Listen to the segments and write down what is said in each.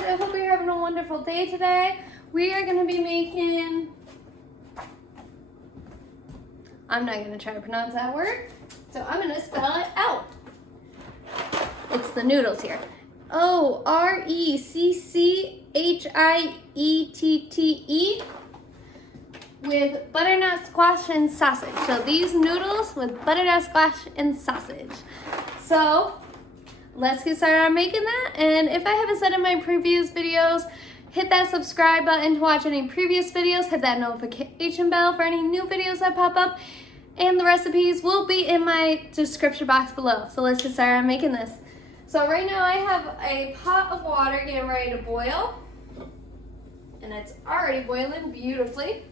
guys, I hope you're having a wonderful day today. We are going to be making, I'm not going to try to pronounce that word, so I'm going to spell it out. It's the noodles here. orecchiette with butternut squash and sausage. So these noodles with butternut squash and sausage. So let's get started on making that. And if I haven't said in my previous videos, hit that subscribe button to watch any previous videos. Hit that notification bell for any new videos that pop up. And the recipes will be in my description box below. So let's get started on making this. So right now I have a pot of water getting ready to boil. And it's already boiling beautifully.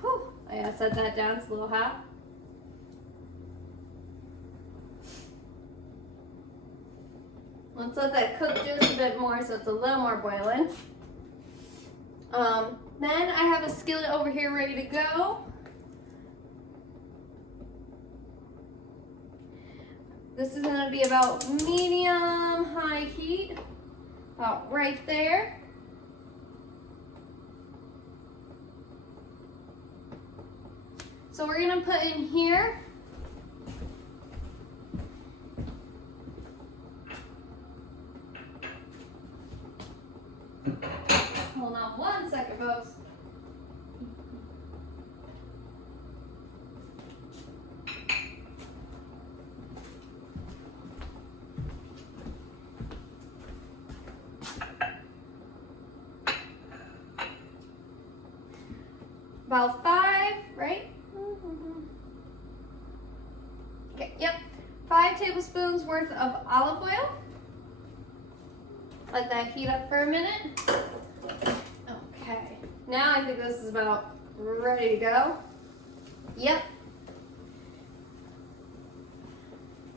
Whew, I gotta set that down, it's a little hot. Let's let that cook just a bit more so it's a little more boiling. Then I have a skillet over here ready to go. This is going to be about medium-high heat, about right there. So we're going to put in here hold on one second, folks. About 5, right? Okay, yep. 5 tablespoons worth of olive oil. Let that heat up for a minute. Okay, now I think this is about ready to go. Yep.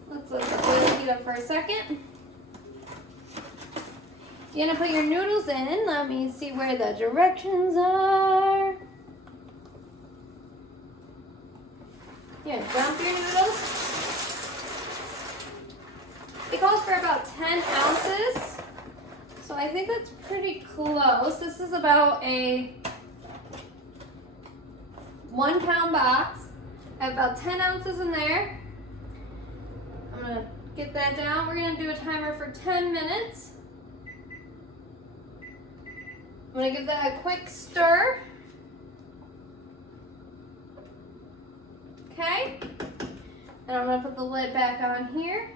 Let's let the oil heat up for a second. You're gonna put your noodles in. Let me see where the directions are. You're gonna dump your noodles. It calls for about 10 ounces. So I think that's pretty close. This is about a 1-pound box. I have about 10 ounces in there. I'm gonna get that down. We're gonna do a timer for 10 minutes. I'm gonna give that a quick stir. Okay, and I'm gonna put the lid back on here.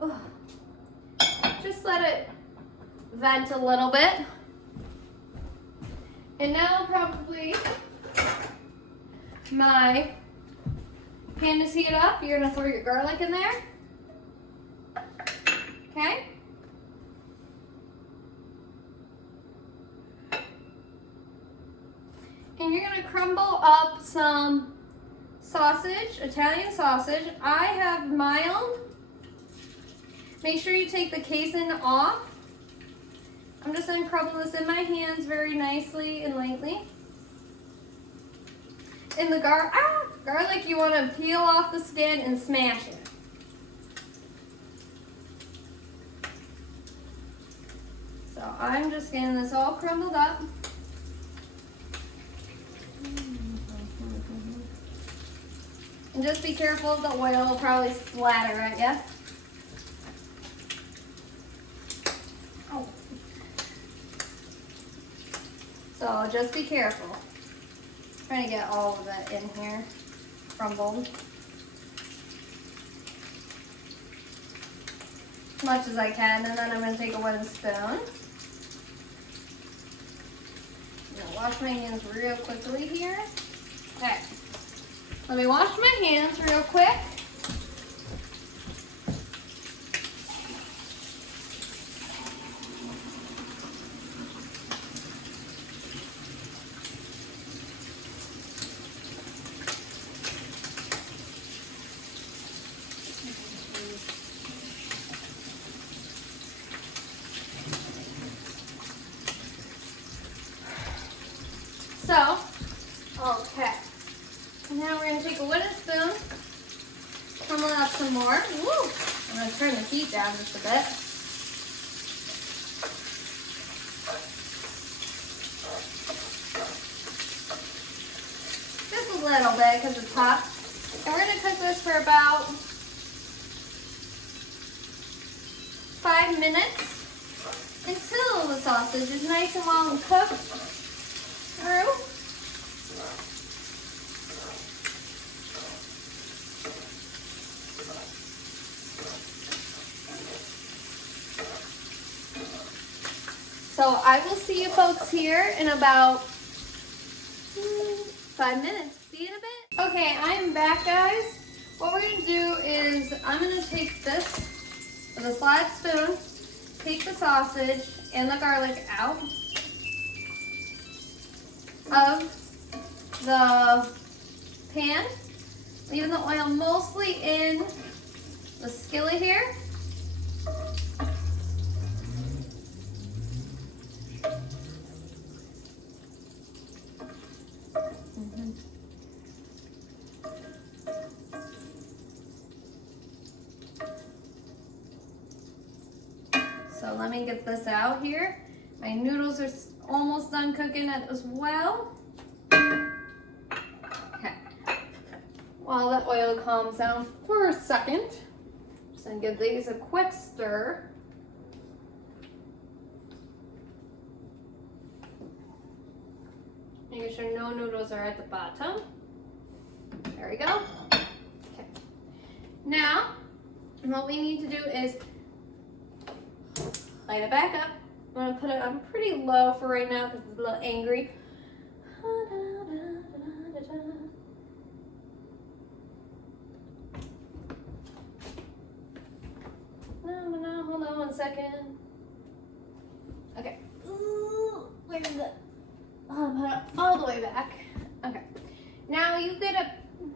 Oh. Just let it vent a little bit. And now probably my pan is heated up. You're gonna throw your garlic in there. Okay. And you're gonna crumble up some sausage, Italian sausage. I have mild. Make sure you take the casing off. I'm just gonna crumble this in my hands very nicely and lightly. In the garlic, you wanna peel off the skin and smash it. So I'm just getting this all crumbled up. And just be careful, the oil will probably splatter at you. Oh. So just be careful. I'm trying to get all of that in here, crumbled. As much as I can, and then I'm going to take a wooden spoon. I'm going to wash my hands real quickly here. Okay. Let me wash my hands real quick. So, okay. Now we're going to take a wooden spoon, crumble it up some more. Woo! I'm going to turn the heat down just a bit. Just a little bit because it's hot. And we're going to cook this for about 5 minutes until the sausage is nice and well and cooked through. So I will see you folks here in about 5 minutes. See you in a bit. Okay, I'm back, guys. What we're going to do is I'm going to take this with a flat spoon, take the sausage and the garlic out of the pan, leaving the oil mostly in the skillet here. So let me get this out here. My noodles are almost done cooking as well. Okay. While the oil calms down for a second, just gonna give these a quick stir. Making sure no noodles are at the bottom. There we go. Okay. Now, what we need to do is light it back up. I'm gonna put it on pretty low for right now because it's a little angry. No, hold on 1 second. Okay. Ooh, where is it? Oh, put it all the way back. Okay. Now you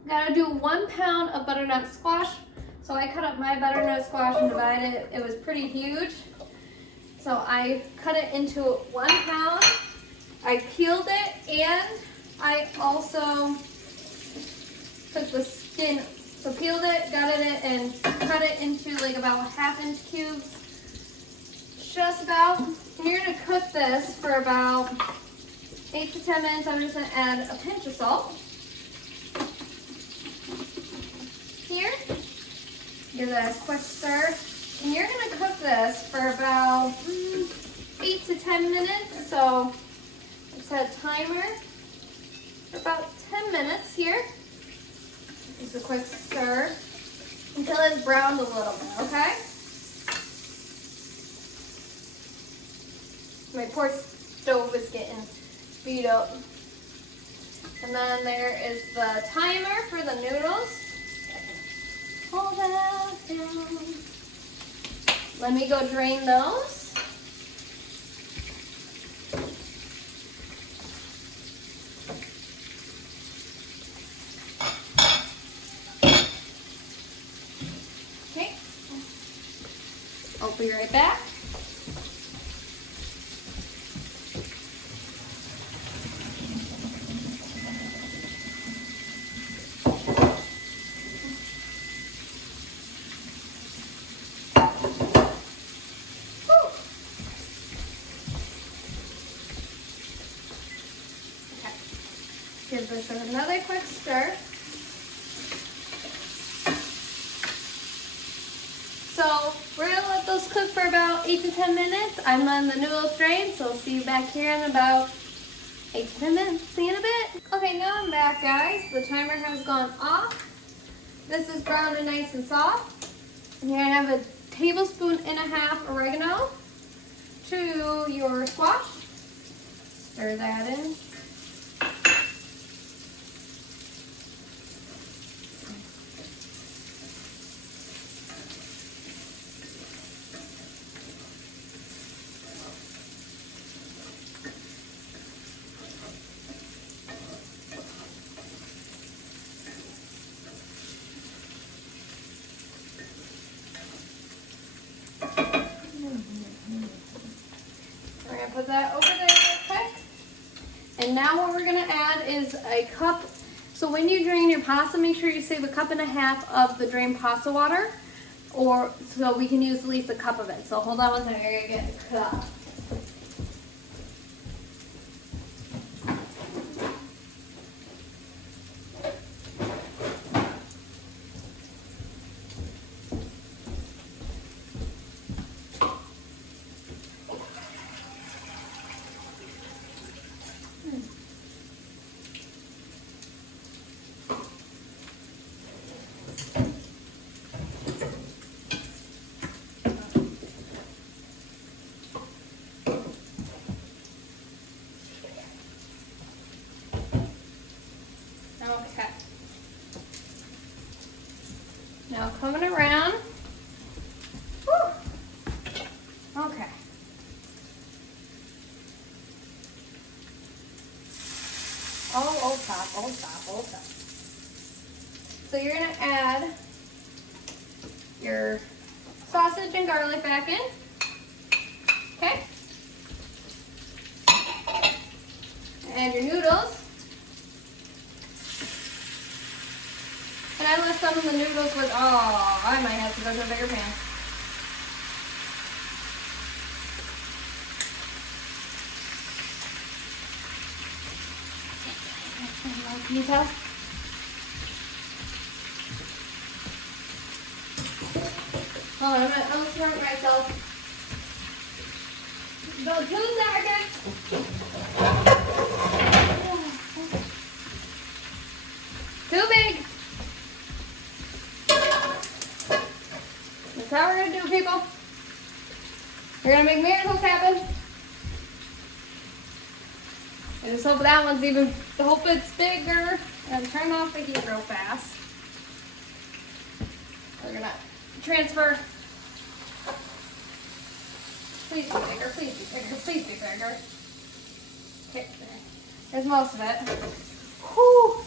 gotta do 1 pound of butternut squash. So I cut up my butternut squash and divided it. It was pretty huge. So I cut it into 1 pound. I peeled it and I also took the skin. So peeled it, gutted it, and cut it into like about 1/2 inch cubes. Just about. And you're gonna cook this for about 8 to 10 minutes. I'm just gonna add a pinch of salt. Here. Give that a quick stir. And you're going to cook this for about 8 to 10 minutes. So let's set a timer for about 10 minutes here. Just a quick stir until it's browned a little bit, okay? My poor stove is getting beat up. And then there is the timer for the noodles. Hold that down. Let me go drain those. Okay. I'll be right back. Give this another quick stir. So we're gonna let those cook for about 8 to 10 minutes. I'm on the noodles drain, so I'll see you back here in about 8 to 10 minutes. See you in a bit. Okay, now I'm back, guys. The timer has gone off. This is brown and nice and soft. And you're gonna have a 1.5 tablespoons oregano to your squash. Stir that in. We're going to put that over there real quick. And now what we're going to add is a cup. So when you drain your pasta, make sure you save 1.5 cups of the drained pasta water. or so we can use at least a cup of it. So hold on one second, I'm gonna get a cup. Okay. Now coming around. Whew. Okay. Oh, old top, old top, old top. So you're gonna add your sausage and garlic back in. Okay. And your noodles. And I left some of the noodles with, oh, I might have to go to a bigger pan. Can you tell? Hold on, I'm gonna smart myself. Go 2 seconds. Too big. That's how we're gonna do it, people. We're gonna make miracles happen. I just hope that one's even, I hope it's bigger. And turn off the heat real fast. We're gonna transfer. Please be bigger, please be bigger, please be bigger. Okay, there's most of it. Whew.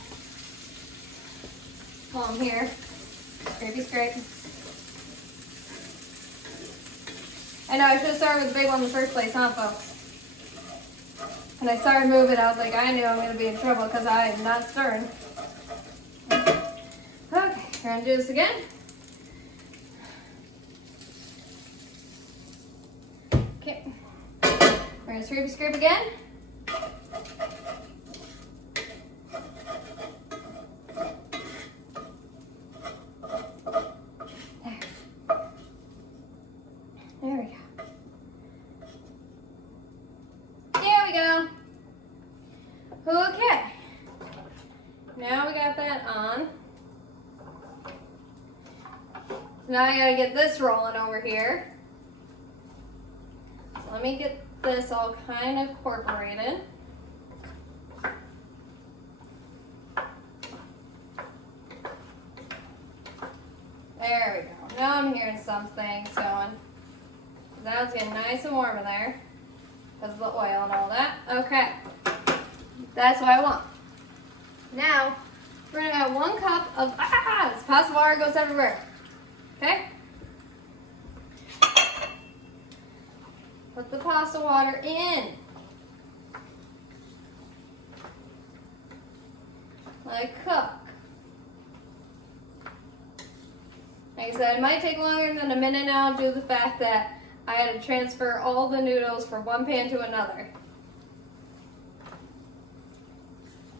While I'm here, scrapey scrape. I know I should have started with the big one in the first place, huh, folks? And I started moving, I was like, I knew I'm going to be in trouble because I am not stirring. Okay, we're going to do this again. Okay, we're going to scrape again. There we go. There we go. Okay. Now we got that on. So now I gotta get this rolling over here. So let me get this all kind of incorporated. There we go. Now I'm hearing some things going. Now it's getting nice and warm in there because of the oil and all that. Okay, that's what I want. Now, we're gonna add 1 cup of, this pasta water goes everywhere. Okay? Put the pasta water in. Let it cook. Like I said, it might take longer than a minute now due to the fact that I had to transfer all the noodles from one pan to another.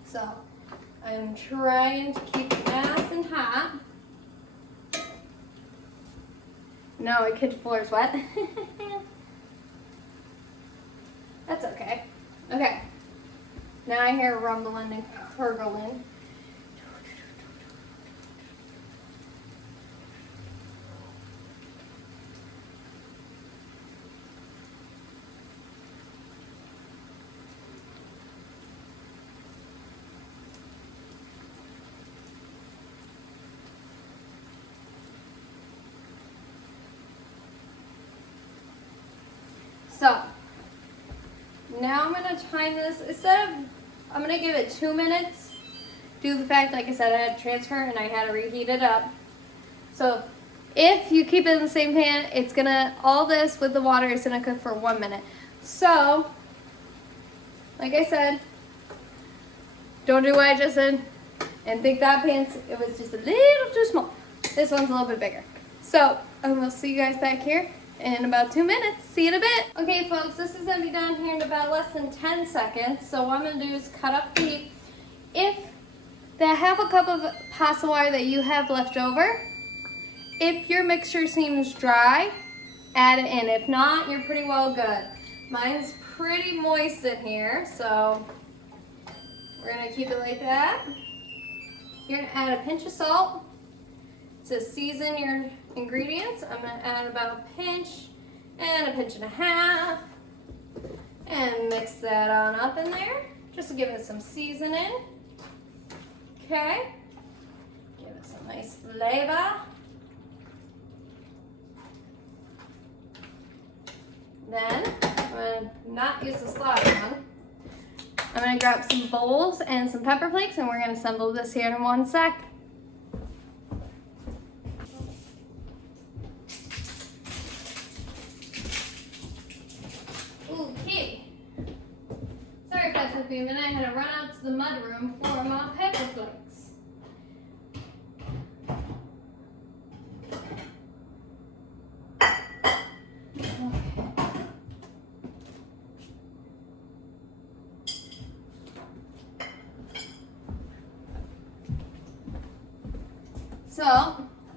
So, I'm trying to keep it nice and hot. No, my kitchen floor is wet. That's okay. Okay. Now I hear rumbling and gurgling. So, now I'm going to time this, I'm going to give it 2 minutes, due to the fact, like I said, I had to transfer and I had to reheat it up. So, if you keep it in the same pan, it's going to, all this with the water is going to cook for 1 minute. So, like I said, don't do what I just did and think that pan, it was just a little too small. This one's a little bit bigger. So, And we'll see you guys back here in about 2 minutes. See you in a bit. Okay, folks, this is gonna be done here in about less than 10 seconds. So what I'm gonna do is cut up the, if the half a cup of pasta water that you have left over, if your mixture seems dry, add it in. If not, you're pretty well good. Mine's pretty moist in here, so we're gonna keep it like that. You're gonna add a pinch of salt to season your ingredients. I'm gonna add about a pinch and a pinch and a half and mix that on up in there just to give it some seasoning. Okay, give it some nice flavor. Then, I'm gonna not use the slotted one. I'm gonna grab some bowls and some pepper flakes and we're gonna assemble this here in 1 sec. Okay. Sorry if that took me a minute. I had to run out to the mud room for my pepper flakes. So,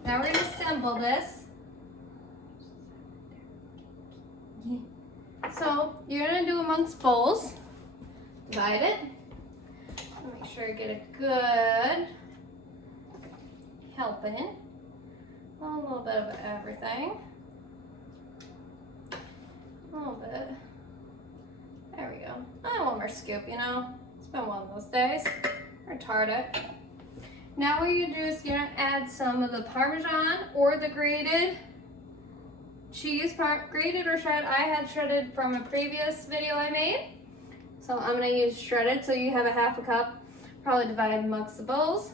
now we're going to assemble this. So, you're going to do amongst bowls. Divide it. Make sure you get a good helping. A little bit of everything. A little bit. There we go. One more scoop, you know. It's been one of those days. Retarded. Now what you're gonna do is you're gonna add some of the parmesan or the grated cheese, grated or shredded. I had shredded from a previous video I made. So I'm gonna use shredded, so you have a half a cup, probably divided amongst the bowls.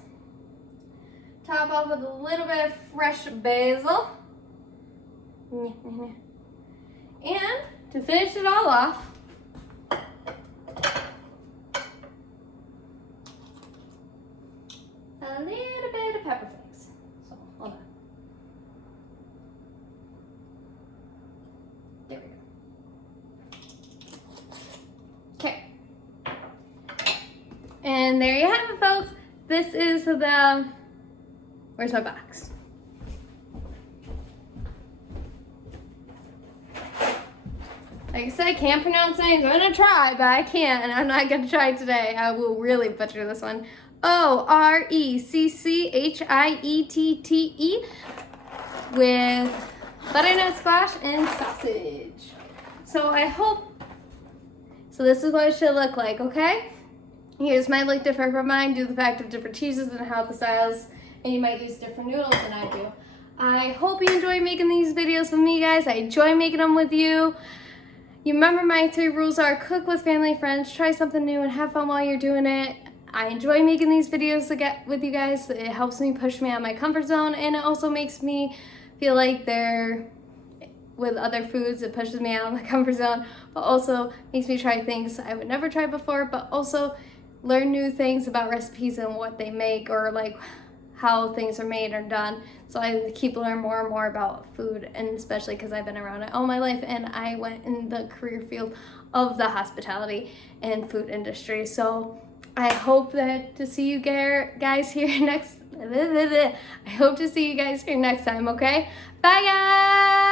Top off with a little bit of fresh basil. And to finish it all off, a little bit of pepper flakes. So, hold on. There we go. Okay. And there you have it, folks. This is the, where's my box? Like I said, I can't pronounce names. I'm gonna try, but I can't, and I'm not gonna try today. I will really butcher this one. orecchiette with butternut squash and sausage. So I hope, so this is what it should look like, okay? Yours might look different from mine due to the fact of different cheeses and how the styles, and you might use different noodles than I do. I hope you enjoy making these videos with me, guys. I enjoy making them with you. You remember my 3 rules are: cook with family, friends, try something new, and have fun while you're doing it. I enjoy making these videos with you guys. It helps me push me out of my comfort zone, and it also makes me feel like they're with other foods. It pushes me out of my comfort zone, but also makes me try things I would never try before, but also learn new things about recipes and what they make, or like how things are made or done. So I keep learning more and more about food, and especially because I've been around it all my life, and I went in the career field of the hospitality and food industry. So I hope to see you guys here next. I hope to see you guys here next time, okay? Bye, guys!